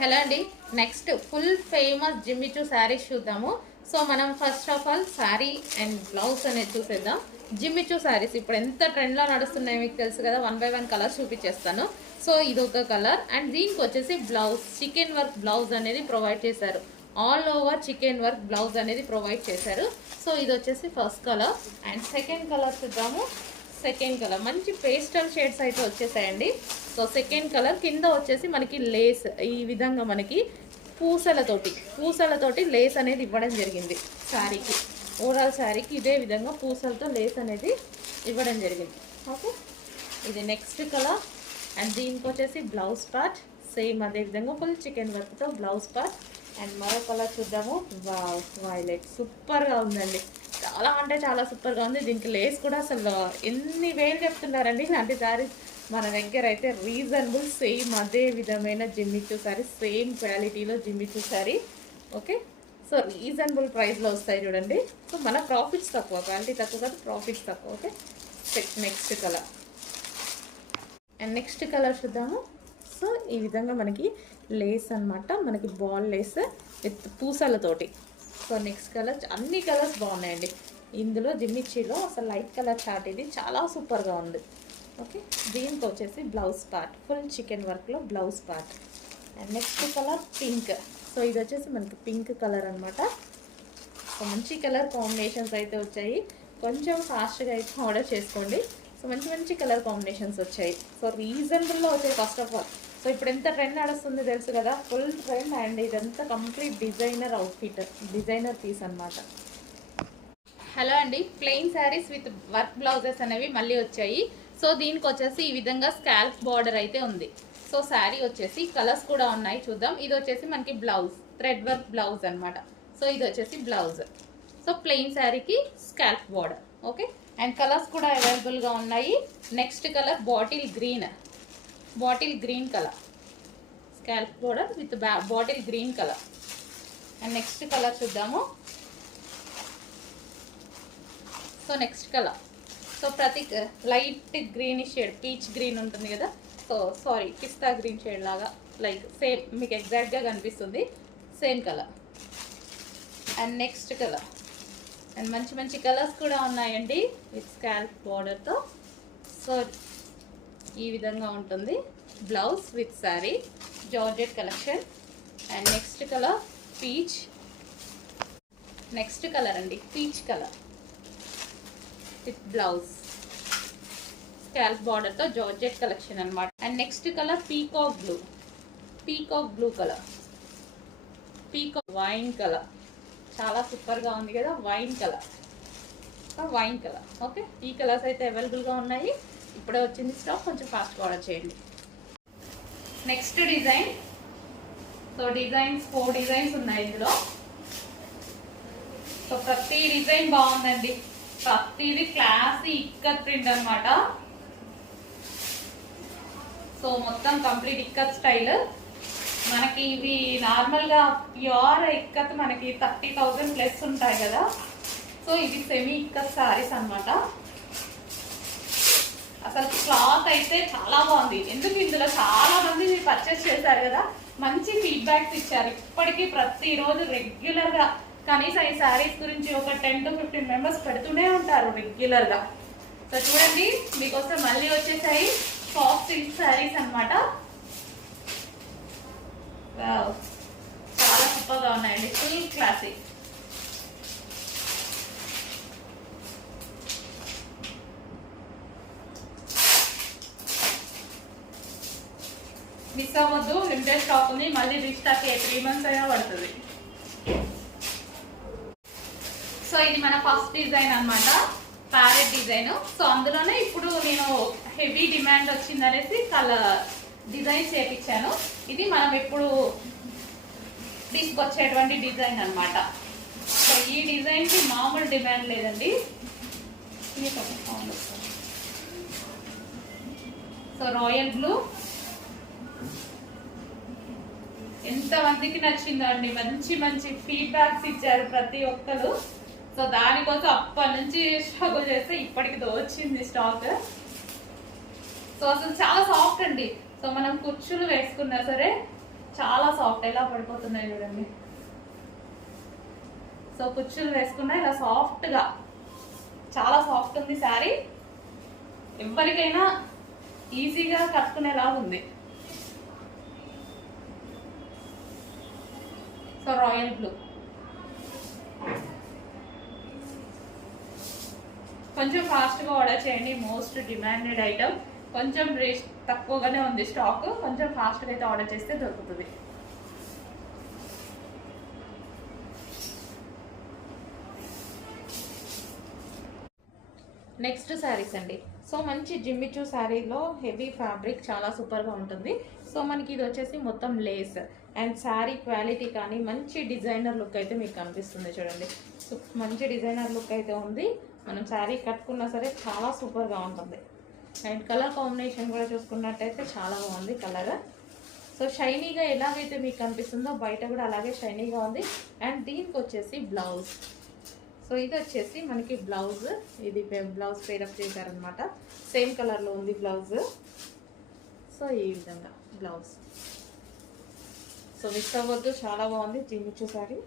Hello అండి. Next full famous Jimmy Choo saris చూద్దాము. So మనం first of all sari and blouse అనేది చూసేద్దాం. జిమ్మిచూ శారీస్ ఇప్పుడు ఎంత ట్రెండ్లో నడుస్తున్నాయో మీకు తెలుసు కదా. వన్ బై వన్ కలర్ చూపించేస్తాను. సో ఇది ఒక కలర్ అండ్ దీనికి వచ్చేసి బ్లౌజ్ చికెన్ వర్క్ బ్లౌజ్ అనేది ప్రొవైడ్ చేశారు. All over chikan work blouse అనేది ప్రొవైడ్ చేశారు. సో ఇది వచ్చేసి first colour and second colour చూద్దాము. సెకండ్ కలర్ మంచి పేస్టల్ షేడ్స్ అయితే వచ్చేసాయండి. సో సెకండ్ కలర్ కింద వచ్చేసి మనకి లేస్ ఈ విధంగా మనకి పూసలతోటి పూసలతోటి లేస్ అనేది ఇవ్వడం జరిగింది శారీకి. ఓవరాల్ శారీకి ఇదే విధంగా పూసలతో లేస్ అనేది ఇవ్వడం జరిగింది. ఓకే ఇది నెక్స్ట్ కలర్ అండ్ దీనికి వచ్చేసి బ్లౌజ్ పార్ట్ సేమ్ అదే విధంగా ఫుల్ చికెన్ వర్క్తో బ్లౌజ్ పార్ట్ అండ్ మరో కలర్ చూద్దాము. వావ్ వైలెట్ సూపర్గా ఉందండి. చాలా అంటే చాలా సూపర్గా ఉంది. దీనికి లేస్ కూడా అసలు ఎన్ని వేలు చెప్తున్నారండి? ఇలాంటి శారీస్ మన దగ్గర అయితే రీజనబుల్ సేమ్ అదే విధమైన జిమ్మిచ్చు శారీ సేమ్ క్వాలిటీలో Jimmy Choo sari okay? So reasonable ప్రైస్లో వస్తాయి చూడండి. సో మన ప్రాఫిట్స్ తక్కువ క్వాలిటీ తక్కువ కాదు ప్రాఫిట్స్ తక్కువ okay? Next colour and next colour చూద్దాము. సో ఈ విధంగా మనకి లేస్ అన్నమాట మనకి బాల్ లేస్ విత్ పూసలతోటి. సో నెక్స్ట్ కలర్ అన్ని కలర్స్ బాగున్నాయండి. ఇందులో జిమ్మిచ్చిలో అసలు లైట్ కలర్ చాట్ ఇది. చాలా సూపర్గా ఉంది. ఓకే దీంతో వచ్చేసి బ్లౌజ్ పార్ట్. ఫుల్ చికెన్ వర్క్లో blouse part. And next colour pink. So ఇది వచ్చేసి మనకి పింక్ కలర్ అనమాట సో మంచి కలర్ కాంబినేషన్స్ అయితే వచ్చాయి. కొంచెం ఫాస్ట్గా అయితే ఆర్డర్ చేసుకోండి. సో మంచి మంచి కలర్ కాంబినేషన్స్ వచ్చాయి. సో రీజనబుల్లో వచ్చాయి ఫస్ట్ ఆఫ్ ఆల్. సో ఇప్పుడు ఎంత ట్రెండ్ నడుస్తుంది తెలుసు కదా? ఫుల్ ట్రెండ్ అండ్ ఇదంతా complete designer outfit designer piece అన్నమాట. హలో అండి. Plain saris with work blouses అనేవి మళ్ళీ వచ్చాయి. సో దీనికి వచ్చేసి ఈ విధంగా స్కాల్ప్ బార్డర్ అయితే ఉంది. సో శారీ వచ్చేసి కలర్స్ కూడా ఉన్నాయి చూద్దాం. ఇది వచ్చేసి మనకి బ్లౌజ్ థ్రెడ్ వర్క్ బ్లౌజ్ అనమాట సో ఇది వచ్చేసి బ్లౌజ్ సో ప్లెయిన్ శారీకి scallop border okay and colours కూడా అవైలబుల్గా ఉన్నాయి. Next colour bottle green bottle green colour. Scallop border with bottle green colour. And next colour చూద్దాము. So next colour. సో ప్రతి light greenish shade peach green ఉంటుంది కదా. So sorry పిస్తా green shade లాగా like same మీకు ఎగ్జాక్ట్గా కనిపిస్తుంది. Same colour. And next colour. And మంచి మంచి కలర్స్ కూడా ఉన్నాయండి విత్ స్కాల్ప్ బార్డర్తో. సో ఈ విధంగా ఉంటుంది. Blouse with sari georgette collection and next colour peach next colour అండి peach colour with blouse scallop బార్డర్తో జార్జెట్ కలెక్షన్ అనమాట and next colour peacock blue peacock blue colour peacock wine colour చాలా సూపర్గా ఉంది కదా wine colour wine colour okay ఈ colours అయితే అవైలబుల్గా ఉన్నాయి. ఇప్పుడే వచ్చింది స్టాక్ కొంచెం ఫాస్ట్గా ఆర్డర్ చేయండి. Next design so designs four designs ఉన్నాయి ఇందులో. సో ప్రతి డిజైన్ బాగుందండి. ప్రతిది క్లాసీ ఇక్కత్ ప్రింట్ అనమాట సో మొత్తం కంప్లీట్ ఇక్కత్ స్టైల్ మనకి ఇవి నార్మల్గా ప్యూర్ ఇక్కత్ మనకి థర్టీ థౌజండ్ ప్లస్ ఉంటాయి కదా. సో ఇవి సెమీ ఇక్కత్ సారీస్ అనమాట అసలు క్లాత్ అయితే చాలా బాగుంది. ఎందుకు ఇందులో చాలా మంది పర్చేస్ చేశారు కదా? మంచి ఫీడ్బ్యాక్స్ ఇచ్చారు. ఇప్పటికీ ప్రతిరోజు రెగ్యులర్గా కనీసం ఈ శారీస్ గురించి ఒక టెన్ టు ఫిఫ్టీన్ మెంబర్స్ పెడుతూనే ఉంటారు రెగ్యులర్గా సో చూడండి మీకోసం మళ్ళీ వచ్చేసాయి సాఫ్ట్ సిల్క్ శారీస్ అన్నమాట. చాలా సూపర్గా ఉన్నాయండి. ఫుల్ క్లాసిక్ మిస్ అవ్వద్దు లిమిటెడ్ స్టాక్ ఉంది మళ్ళీ రీస్టాక్ త్రీ మంత్స్ అయినా పడుతుంది. సో ఇది మన ఫస్ట్ డిజైన్ అన్నమాట ప్యారెట్ డిజైన్ సో అందులోనే ఇప్పుడు నేను హెవీ డిమాండ్ వచ్చింది అనేసి కలర్ డిజైన్ చేపించాను. ఇది మనం ఎప్పుడు తీసుకొచ్చేటువంటి డిజైన్ అన్నమాట. సో ఈ డిజైన్కి మామూలు డిమాండ్ లేదండి. సో రాయల్ బ్లూ ఎంత మందికి నచ్చిందో అండి మంచి మంచి ఫీడ్బ్యాక్స్ ఇచ్చారు ప్రతి ఒక్కరు. సో దానికోసం అప్పటి నుంచి స్ట్రగుల్ చేస్తే ఇప్పటికి దోచింది స్టాక్ సో అసలు చాలా సాఫ్ట్ అండి. సో మనం కుర్చీలు వేసుకున్నా సరే చాలా సాఫ్ట్ ఎలా పడిపోతున్నాయి చూడండి. సో కుర్చీలు వేసుకున్నా ఇలా సాఫ్ట్గా చాలా సాఫ్ట్ ఉంది శారీ. ఎవరికైనా ఈజీగా కట్టుకునేలాగా ఉంది సో రాయల్ బ్లూ. కొంచెం ఫాస్ట్గా ఆర్డర్ చేయండి. మోస్ట్ డిమాండెడ్ ఐటమ్ కొంచెం రేట్ తక్కువగానే ఉంది స్టాక్ కొంచెం ఫాస్ట్గా అయితే ఆర్డర్ చేస్తే దొరుకుతుంది. నెక్స్ట్ శారీస్ అండి. సో మంచి జిమ్మిచూ శారీలో హెవీ ఫ్యాబ్రిక్ చాలా సూపర్గా ఉంటుంది. సో మనకి ఇది వచ్చేసి మొత్తం లేస్ అండ్ శారీ క్వాలిటీ కానీ మంచి డిజైనర్ లుక్ అయితే మీకు కనిపిస్తుంది చూడండి. సో మంచి డిజైనర్ లుక్ అయితే ఉంది. మనం శారీ కట్టుకున్నా సరే చాలా సూపర్గా ఉంటుంది. అండ్ కలర్ కాంబినేషన్ కూడా చూసుకున్నట్టయితే చాలా బాగుంది కలర్. సో షైనీగా ఎలాగైతే మీకు కనిపిస్తుందో బయట కూడా అలాగే షైనీగా ఉంది. అండ్ దీనికి వచ్చేసి బ్లౌజ్. సో ఇది వచ్చేసి మనకి బ్లౌజ్. ఇది బ్లౌజ్ పేరప్ చేశారనమాట సేమ్ కలర్లో ఉంది బ్లౌజ్. సో ఈ విధంగా బ్లౌజ్. సో మిస్ అవ్వద్దు చాలా బాగుంది Jimmy Choo sari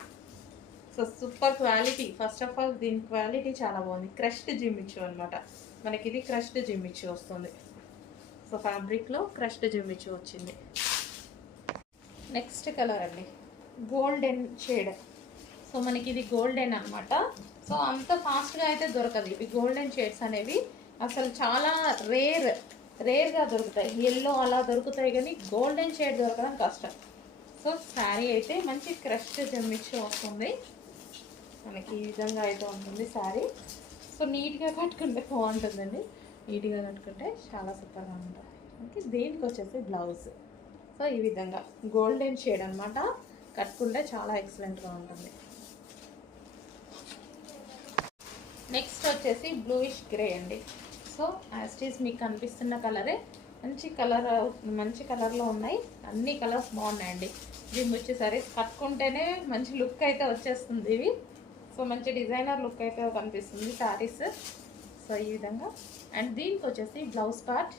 so super quality first of all దీని క్వాలిటీ చాలా బాగుంది. క్రష్డ్ జిమ్మిచ్చు అనమాట మనకి ఇది క్రష్డ్ జిమ్మిచ్చు వస్తుంది. సో ఫ్యాబ్రిక్లో క్రష్డ్ జిమ్మిచ్చు వచ్చింది. నెక్స్ట్ కలర్ అండి. గోల్డెన్ షేడ్ సో మనకి ఇది గోల్డెన్ అనమాట సో అంత ఫాస్ట్గా అయితే దొరకదు. ఇవి గోల్డెన్ షేడ్స్ అనేవి అసలు చాలా రేర్ రేర్గా దొరుకుతాయి. ఎల్లో అలా దొరుకుతాయి కానీ గోల్డెన్ షేడ్ దొరకడం కష్టం. సో శారీ అయితే మంచి క్రష్ జమ్మిచ్చి వస్తుంది. మనకి ఈ విధంగా అయితే ఉంటుంది శారీ. సో నీట్గా కట్టుకుంటే బాగుంటుందండి. నీట్గా కట్టుకుంటే చాలా సూపర్గా ఉంటుంది. మనకి దీనికి వచ్చేసి బ్లౌజ్. సో ఈ విధంగా గోల్డెన్ షేడ్ అనమాట కట్టుకుంటే చాలా ఎక్సలెంట్గా ఉంటుంది. నెక్స్ట్ వచ్చేసి బ్లూయిష్ గ్రే అండి. సో యాస్టీస్ మీకు కనిపిస్తున్న కలరే మంచి కలర్ మంచి కలర్లో ఉన్నాయి. అన్ని కలర్స్ బాగున్నాయండి. జిమ్ వచ్చేసరి కట్టుకుంటేనే మంచి లుక్ అయితే వచ్చేస్తుంది ఇవి. సో మంచి డిజైనర్ లుక్ అయితే కనిపిస్తుంది శారీస్. సో ఈ విధంగా. అండ్ దీనికి వచ్చేసి బ్లౌజ్ పార్ట్.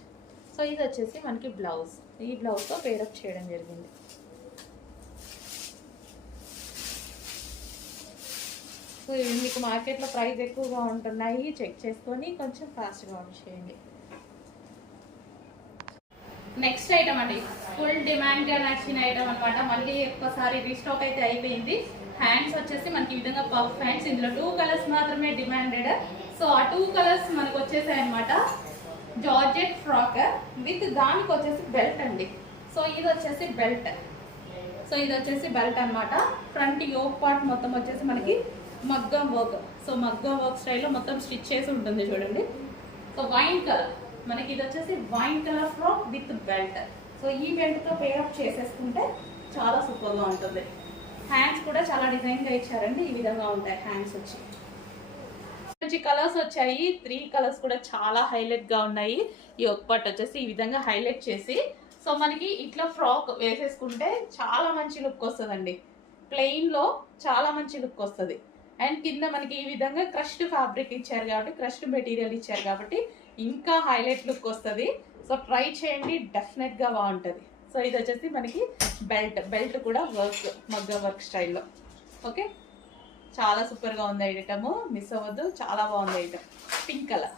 సో ఇది వచ్చేసి మనకి బ్లౌజ్. ఈ బ్లౌజ్తో పేరప్ చేయడం జరిగింది. సో ఇవి మీకు మార్కెట్లో ప్రైస్ ఎక్కువగా ఉంటున్నాయి. చెక్ చేసుకొని కొంచెం ఫాస్ట్గా ఆర్డర్ చేయండి. నెక్స్ట్ ఐటమ్ అండి. ఫుల్ డిమాండ్గా నచ్చిన ఐటమ్ అనమాట మళ్ళీ ఒక్కసారి రీస్టాక్ అయితే అయిపోయింది. హ్యాండ్స్ వచ్చేసి మనకి ఈ విధంగా పఫ్ హ్యాండ్స్ ఇందులో టూ కలర్స్ మాత్రమే డిమాండెడ్ సో ఆ టూ కలర్స్ మనకు వచ్చేసాయి అనమాట జార్జెట్ ఫ్రాక్ విత్ దానికి వచ్చేసి బెల్ట్ అండి. సో ఇది వచ్చేసి బెల్ట్ సో ఇది వచ్చేసి బెల్ట్ అన్నమాట. ఫ్రంట్ యోక్ పార్ట్ మొత్తం వచ్చేసి మనకి మగ్గం వర్క్ సో మగ్గం వర్క్ స్టైల్లో మొత్తం స్టిచ్ చేసి ఉంటుంది చూడండి. సో వైన్ కలర్ మనకి ఇది వచ్చేసి wine colour frock with belt. So ఈ బెల్ట్తో పేరప్ చేసేసుకుంటే చాలా సూపర్గా ఉంటుంది. హ్యాండ్స్ కూడా చాలా డిజైన్గా ఇచ్చారండి. ఈ విధంగా ఉంటాయి హ్యాండ్స్ వచ్చి. మంచి కలర్స్ వచ్చాయి. త్రీ కలర్స్ కూడా చాలా హైలైట్గా ఉన్నాయి. ఈ ఒక పట్టు వచ్చేసి ఈ విధంగా హైలైట్ చేసి. సో మనకి ఇట్లా ఫ్రాక్ వేసేసుకుంటే చాలా మంచి లుక్ వస్తుందండి. ప్లెయిన్లో చాలా మంచి లుక్ వస్తుంది. అండ్ కింద మనకి ఈ విధంగా క్రష్డ్ ఫ్యాబ్రిక్ ఇచ్చారు కాబట్టి క్రష్డ్ మెటీరియల్ ఇచ్చారు కాబట్టి ఇంకా హైలైట్ లుక్ వస్తుంది. సో ట్రై చేయండి డెఫినెట్గా బాగుంటుంది. సో ఇది వచ్చేసి మనకి బెల్ట్ బెల్ట్ కూడా వర్క్ మగ్గ వర్క్ స్టైల్లో ఓకే చాలా సూపర్గా ఉంది ఐటమ్ మిస్ అవ్వద్దు చాలా బాగుంది ఐటమ్ పింక్ కలర్